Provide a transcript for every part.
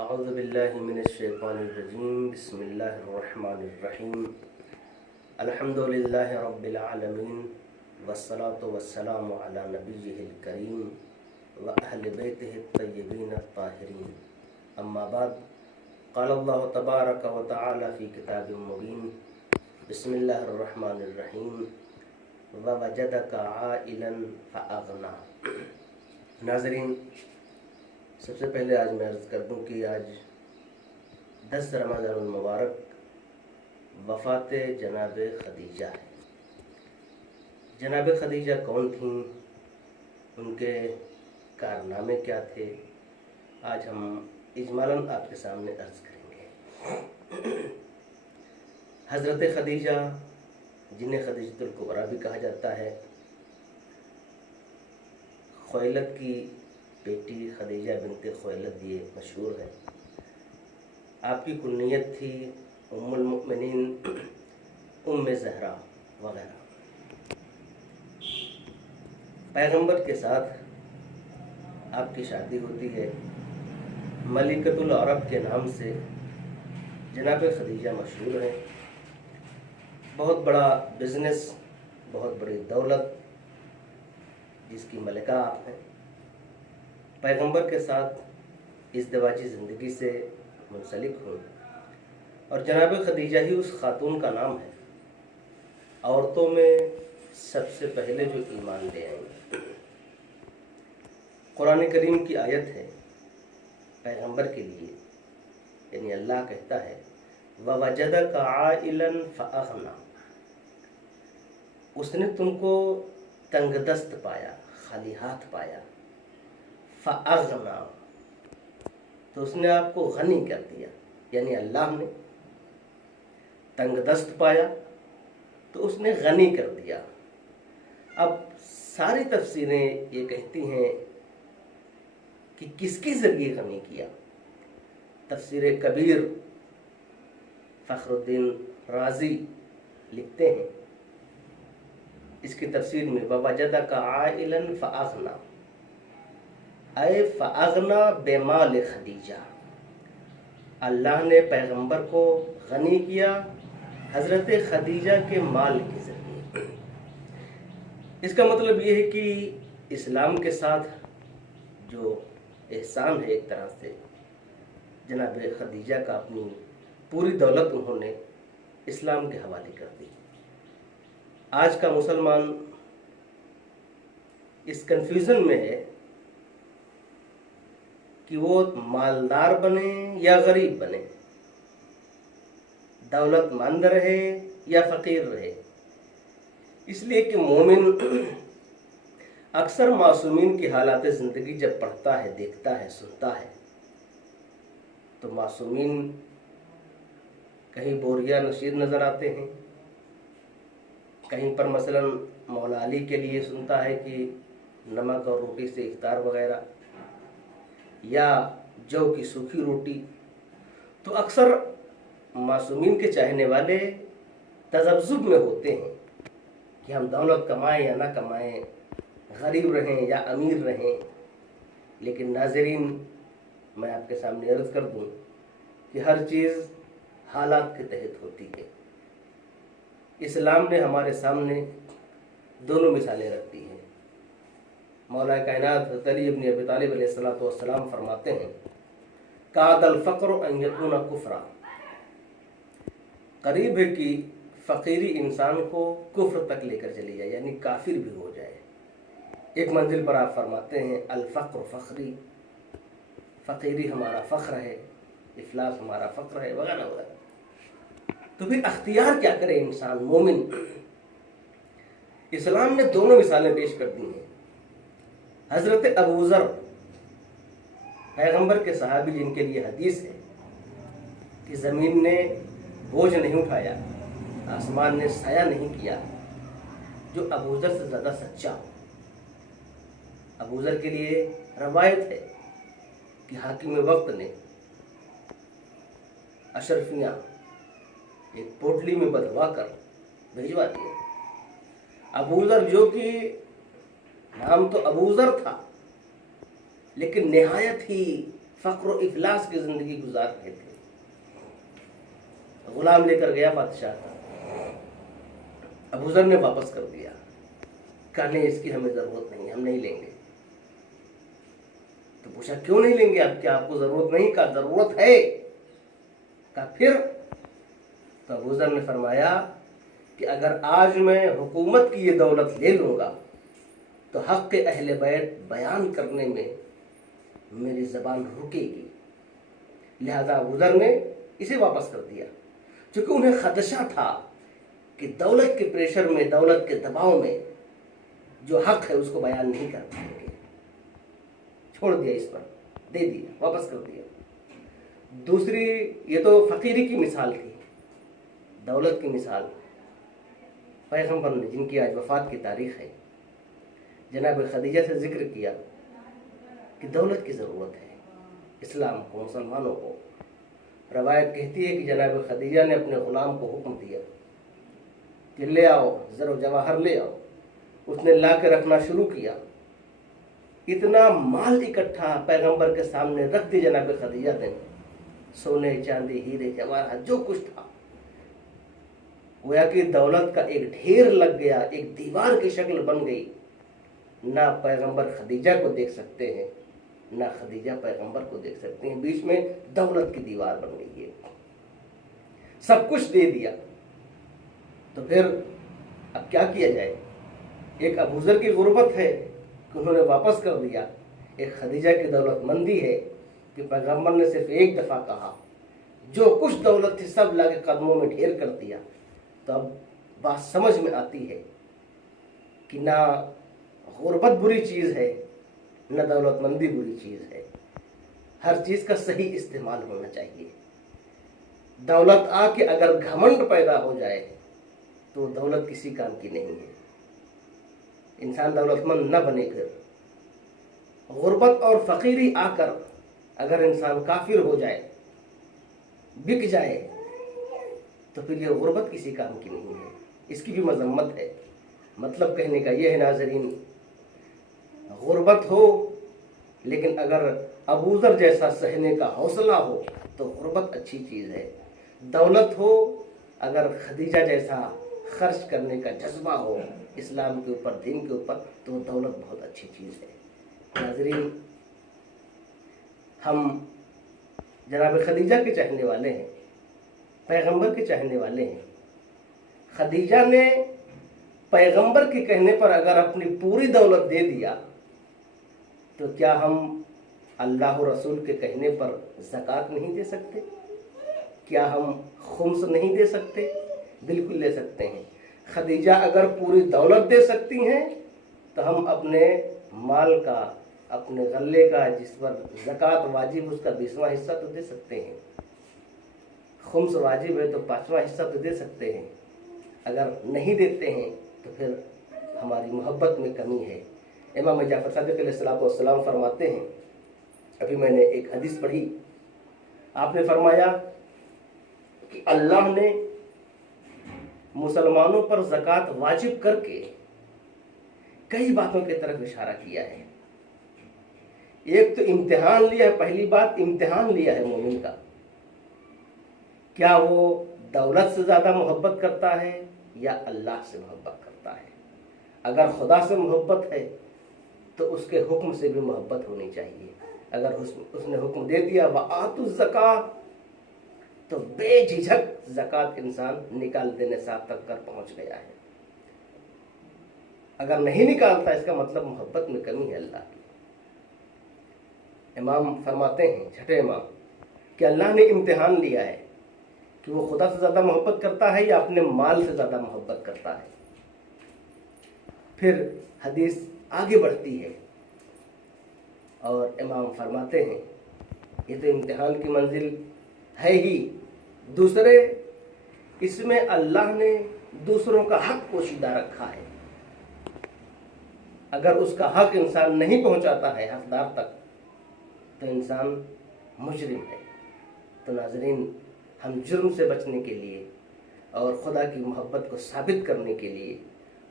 اعوذ باللہ من الشیطان الرجیم بسم اللہ الرحمن الرحیم الحمد للہ رب العالمین والصلاة والسلام علی نبیہ الکریم واہل بیتہ الطیبین الطاہرین اما بعد قال اللہ تبارک و تعالی فی کتاب مبین بسم اللہ الرحمن الرحیم ووجدک عائلا فاغنا۔ ناظرین، سب سے پہلے آج میں عرض کر دوں کہ آج 10 رمضان المبارک وفات جناب خدیجہ ہے۔ جناب خدیجہ کون تھیں، ان کے کارنامے کیا تھے، آج ہم اجمالاً آپ کے سامنے عرض کریں گے۔ حضرت خدیجہ، جنہیں خدیجۃ الکبریٰ بھی کہا جاتا ہے، خویلد کی بیٹی خدیجہ بنت خویلد یہ مشہور ہے۔ آپ کی کنیت تھی ام المؤمنین، ام زہرا وغیرہ۔ پیغمبر کے ساتھ آپ کی شادی ہوتی ہے، ملکۃ العرب کے نام سے جناب خدیجہ مشہور ہیں۔ بہت بڑا بزنس، بہت بڑی دولت جس کی ملکہ آپ ہیں، پیغمبر کے ساتھ ازدواجی زندگی سے منسلک ہوں، اور جناب خدیجہ ہی اس خاتون کا نام ہے عورتوں میں سب سے پہلے جو ایمان لے آئیں۔ قرآن کریم کی آیت ہے پیغمبر کے لیے، یعنی اللہ کہتا ہے وَوَجَدَكَ عَائِلًا فَأَغْنَى، اس نے تم کو تنگ دست پایا، خالی ہاتھ پایا۔ فَأَغْنَى، تو اس نے آپ کو غنی کر دیا، یعنی اللہ نے تنگ دست پایا تو اس نے غنی کر دیا۔ اب ساری تفسیریں یہ کہتی ہیں کہ کس کے ذریعے غنی کیا۔ تفسیر کبیر فخر الدین رازی لکھتے ہیں اس کی تفسیر میں وَوَجَدَكَ عَائِلًا فَأَغْنَى، اے فَأَغْنَى بِمَالِ خدیجہ، اللہ نے پیغمبر کو غنی کیا حضرت خدیجہ کے مال کے ذریعے۔ اس کا مطلب یہ ہے کہ اسلام کے ساتھ جو احسان ہے، ایک طرح سے جناب خدیجہ کا اپنی پوری دولت انہوں نے اسلام کے حوالے کر دی۔ آج کا مسلمان اس کنفیوژن میں ہے کہ وہ مالدار بنے یا غریب بنے، دولت مند رہے یا فقیر رہے، اس لیے کہ مومن اکثر معصومین کی حالات زندگی جب پڑھتا ہے، دیکھتا ہے، سنتا ہے، تو معصومین کہیں بوریا نشید نظر آتے ہیں، کہیں پر مثلا مولا علی کے لیے سنتا ہے کہ نمک اور روٹی سے افطار وغیرہ، یا جو کی سوکھی روٹی۔ تو اکثر معصومین کے چاہنے والے تذبذب میں ہوتے ہیں کہ ہم دولت کمائیں یا نہ کمائیں، غریب رہیں یا امیر رہیں۔ لیکن ناظرین، میں آپ کے سامنے عرض کر دوں کہ ہر چیز حالات کے تحت ہوتی ہے۔ اسلام نے ہمارے سامنے دونوں مثالیں رکھ دی ہیں۔ مولا کائنات حضرت علی ابن ابی طالب علیہ السلام فرماتے ہیں کاد الفقر ان یکون کفرا، قریب ہے کہ فقیری انسان کو کفر تک لے کر چلی جائے، یعنی کافر بھی ہو جائے۔ ایک منزل پر آپ فرماتے ہیں الفقر فخری، فقیری ہمارا فخر ہے، افلاس ہمارا فخر ہے، وغیرہ وغیرہ۔ تو پھر اختیار کیا کرے انسان مومن؟ اسلام نے دونوں مثالیں پیش کر دی ہیں۔ حضرت ابوذر، پیغمبر کے صحابی، جن کے لیے حدیث ہے کہ زمین نے بوجھ نہیں اٹھایا، آسمان نے سایہ نہیں کیا جو ابوذر سے زیادہ سچا ہو۔ ابوذر کے لیے روایت ہے کہ حاکم وقت نے اشرفیاں ایک پوٹلی میں بدلوا کر بھیجوا دیا۔ ابوذر، جو کہ نام تو ابوذر تھا لیکن نہایت ہی فقر و افلاس کی زندگی گزار رہے تھے. غلام لے کر گیا بادشاہ کا، ابو ذر نے واپس کر دیا، کہا نہیں اس کی ہمیں ضرورت نہیں، ہم نہیں لیں گے. تو پوچھا کیوں نہیں لیں گے آپ، کیا آپ کو ضرورت نہیں؟ کہا ضرورت ہے. کہا پھر؟ تو ابو ذر نے فرمایا کہ اگر آج میں حکومت کی یہ دولت لے لوں گا تو حق اہل بیت بیان کرنے میں میری زبان رکے گی. لہذا ابو ذر نے اسے واپس کر دیا، چونکہ انہیں خدشہ تھا کہ دولت کے پریشر میں، دولت کے دباؤ میں جو حق ہے اس کو بیان نہیں کر پائیں گے. چھوڑ دیا، اس پر دے دیا، واپس کر دیا. دوسری، یہ تو فقیری کی مثال تھی. دولت کی مثال پیغمبر نے، جن کی آج وفات کی تاریخ ہے، جناب خدیجہ سے ذکر کیا کہ دولت کی ضرورت ہے اسلام کو، مسلمانوں کو. روایت کہتی ہے کہ جناب خدیجہ نے اپنے غلام کو حکم دیا کہ لے آؤ زر و جواہر لے آؤ. اس نے لا کے رکھنا شروع کیا. اتنا مال اکٹھا پیغمبر کے سامنے رکھ دی جناب خدیجہ نے، سونے چاندی ہیرے جواہرات جو کچھ تھا. گویا کہ دولت کا ایک ڈھیر لگ گیا، ایک دیوار کی شکل بن گئی. نہ پیغمبر خدیجہ کو دیکھ سکتے ہیں، نہ خدیجہ پیغمبر کو دیکھ سکتے ہیں. بیچ میں دولت کی دیوار بن گئی ہے. سب کچھ دے دیا تو پھر اب کیا کیا جائے؟ ایک ابو ذر کی غربت ہے کہ انہوں نے واپس کر دیا، ایک خدیجہ کی دولت مندی ہے کہ پیغمبر نے صرف ایک دفعہ کہا، جو کچھ دولت تھی سب لا کے قدموں میں ڈھیر کر دیا. تو اب بات سمجھ میں آتی ہے کہ نہ غربت بری چیز ہے، نہ دولت مندی بری چیز ہے. ہر چیز کا صحیح استعمال ہونا چاہیے. دولت آ کے اگر گھمنڈ پیدا ہو جائے تو دولت کسی کام کی نہیں ہے. انسان دولت مند نہ بنے. پھر غربت اور فقیری آ کر اگر انسان کافر ہو جائے، بک جائے، تو پھر یہ غربت کسی کام کی نہیں ہے. اس کی بھی مذمت ہے. مطلب کہنے کا یہ ہے ناظرین، غربت ہو لیکن اگر ابو ذر جیسا سہنے کا حوصلہ ہو تو غربت اچھی چیز ہے. دولت ہو اگر خدیجہ جیسا خرچ کرنے کا جذبہ ہو اسلام کے اوپر، دین کے اوپر، تو دولت بہت اچھی چیز ہے. ناظرین، ہم جناب خدیجہ کے چاہنے والے ہیں، پیغمبر کے چاہنے والے ہیں. خدیجہ نے پیغمبر کے کہنے پر اگر اپنی پوری دولت دے دیا تو کیا ہم اللہ و رسول کے کہنے پر زکوٰۃ نہیں دے سکتے؟ کیا ہم خمس نہیں دے سکتے؟ بالکل دے سکتے ہیں. خدیجہ اگر پوری دولت دے سکتی ہیں تو ہم اپنے مال کا، اپنے غلے کا، جس پر زکوٰۃ واجب اس کا 20واں حصہ تو دے سکتے ہیں. خمس واجب ہے تو 5واں حصہ تو دے سکتے ہیں. اگر نہیں دیتے ہیں تو پھر ہماری محبت میں کمی ہے. امام جعفر صادق علیہ السلام فرماتے ہیں، ابھی میں نے ایک حدیث پڑھی، آپ نے فرمایا کہ اللہ نے مسلمانوں پر زکوٰۃ واجب کر کے کئی باتوں کی طرف اشارہ کیا ہے. ایک تو امتحان لیا ہے. پہلی بات امتحان لیا ہے مومن کا، کیا وہ دولت سے زیادہ محبت کرتا ہے یا اللہ سے محبت کرتا ہے. اگر خدا سے محبت ہے تو اس کے حکم سے بھی محبت ہونی چاہیے. اگر اس نے حکم دے دیا وَآتُوا الزَّکَاۃَ تو بے جھجھک زکوٰۃ انسان نکال دینے صاحب تک کر پہنچ گیا ہے. اگر نہیں نکالتا اس کا مطلب محبت میں کمی ہے اللہ کی. امام فرماتے ہیں، چھٹے امام، کہ اللہ نے امتحان لیا ہے کہ وہ خدا سے زیادہ محبت کرتا ہے یا اپنے مال سے زیادہ محبت کرتا ہے. پھر حدیث آگے بڑھتی ہے اور امام فرماتے ہیں یہ تو امتحان کی منزل ہے ہی. دوسرے، اس میں اللہ نے دوسروں کا حق پوشیدہ رکھا ہے. اگر اس کا حق انسان نہیں پہنچاتا ہے حقدار تک تو انسان مجرم ہے. تو ناظرین، ہم جرم سے بچنے کے لیے اور خدا کی محبت کو ثابت کرنے کے لیے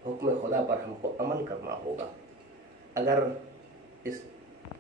حکم خدا پر ہم کو عمل کرنا ہوگا. اگر اس